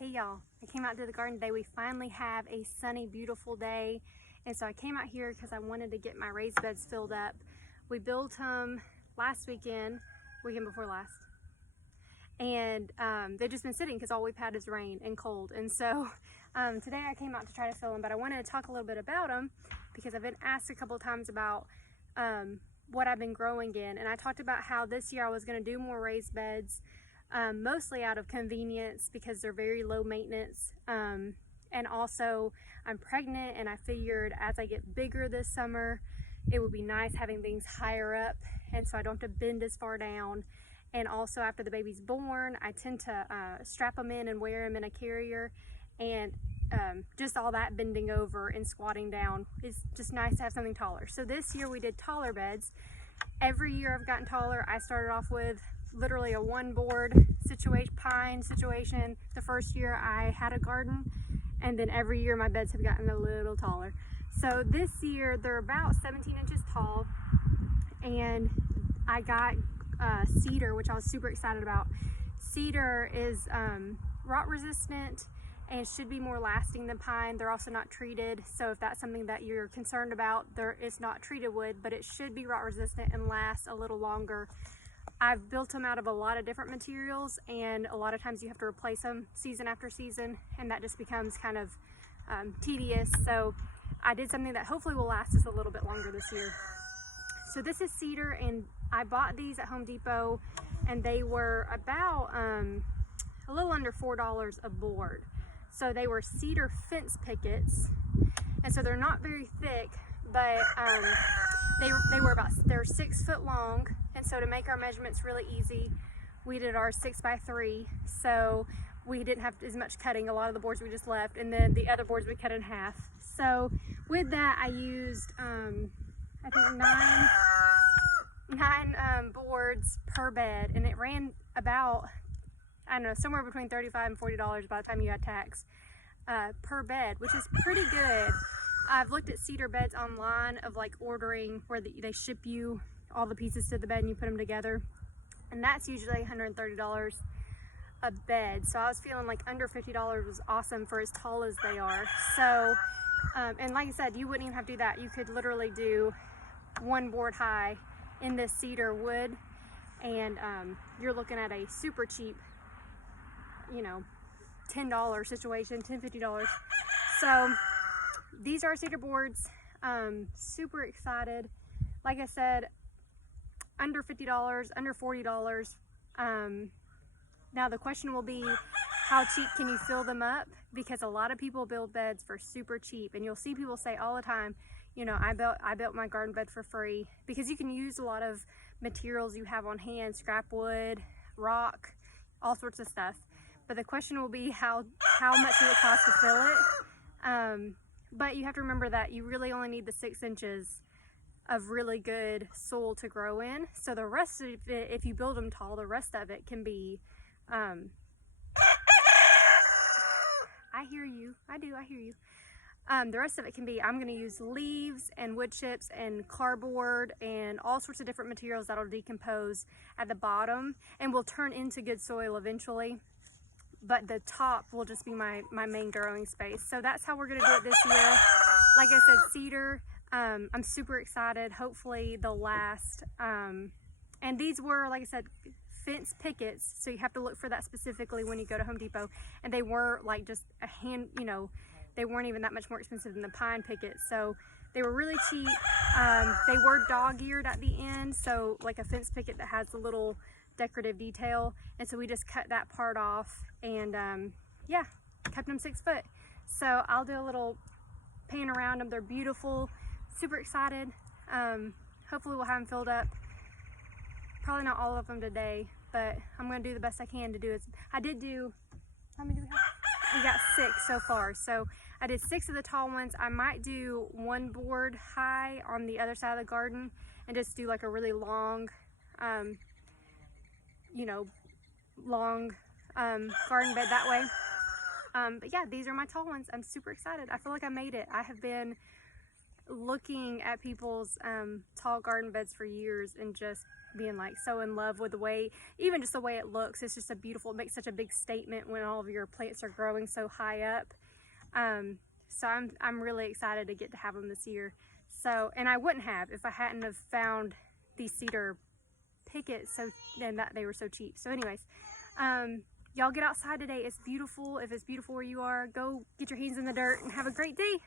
Hey y'all, I came out to the garden today. We finally have a sunny, beautiful day. And so I came out here because I wanted to get my raised beds filled up. We built them last weekend before last. And they've just been sitting because all we've had is rain and cold. And so today I came out to try to fill them, but I wanted to talk a little bit about them because I've been asked a couple of times about what I've been growing in. And I talked about how this year I was going to do more raised beds. Mostly out of convenience because they're very low maintenance, and also I'm pregnant, and I figured as I get bigger this summer it would be nice having things higher up, and so I don't have to bend as far down. And also after the baby's born I tend to strap them in and wear them in a carrier, and just all that bending over and squatting down is just nice to have something taller. So this year we did taller beds. Every year I've gotten taller. I started off with literally a one board pine situation the first year I had a garden, and then every year my beds have gotten a little taller. So this year they're about 17 inches tall, and I got cedar, which I was super excited about. Cedar is rot resistant and should be more lasting than pine. They're also not treated, so if that's something that you're concerned about, it's not treated wood, but it should be rot resistant and last a little longer. I've built them out of a lot of different materials, and a lot of times you have to replace them season after season, and that just becomes kind of tedious. So I did something that hopefully will last us a little bit longer this year. So this is cedar, and I bought these at Home Depot, and they were about a little under $4 a board. So they were cedar fence pickets, and so they're not very thick, but they're 6 foot long. And so to make our measurements really easy, we did our 6 by 3, so we didn't have as much cutting. A lot of the boards we just left, and then the other boards we cut in half. So with that I used I think nine boards per bed, and it ran about, I don't know, somewhere between $35 and $40 by the time you add tax per bed, which is pretty good. I've looked at cedar beds online of like ordering where they ship you all the pieces to the bed and you put them together, and that's usually $130 a bed. So I was feeling like under $50 was awesome for as tall as they are. So and like I said, you wouldn't even have to do that. You could literally do one board high in this cedar wood, and you're looking at a super cheap, you know, $10 situation, $10-$50. So these are cedar boards. Super excited. Like I said, under $50, under $40. Now the question will be, how cheap can you fill them up? Because a lot of people build beds for super cheap, and you'll see people say all the time, you know, I built my garden bed for free, because you can use a lot of materials you have on hand, scrap wood, rock, all sorts of stuff. But the question will be, how much does it cost to fill it? But you have to remember that you really only need the 6 inches of really good soil to grow in. So the rest of it, if you build them tall, the rest of it can be, I hear you, I hear you. The rest of it can be, I'm gonna use leaves and wood chips and cardboard and all sorts of different materials that'll decompose at the bottom and will turn into good soil eventually. But the top will just be my main growing space. So that's how we're gonna do it this year. Like I said, cedar. I'm super excited. Hopefully they'll last. And these were, like I said, fence pickets, so you have to look for that specifically when you go to Home Depot. And they were like just a hand, you know, they weren't even that much more expensive than the pine pickets. So they were really cheap. They were dog-eared at the end, so like a fence picket that has a little decorative detail, and so we just cut that part off, and yeah, kept them 6 foot. So I'll do a little pan around them. They're beautiful. Super excited. Hopefully we'll have them filled up. Probably not all of them today, but I'm going to do the best I can to do it. I did do, how many do we have? We got 6 so far. So I did 6 of the tall ones. I might do one board high on the other side of the garden and just do like a really long, you know, garden bed that way. But yeah, these are my tall ones. I'm super excited. I feel like I made it. I have been looking at people's tall garden beds for years and just being like so in love with the way, even just the way it looks. It's just a beautiful, it makes such a big statement when all of your plants are growing so high up. So I'm really excited to get to have them this year. So, and I wouldn't have if I hadn't have found these cedar pickets and that they were so cheap. So anyways, y'all get outside today. It's beautiful. If it's beautiful where you are, go get your hands in the dirt and have a great day.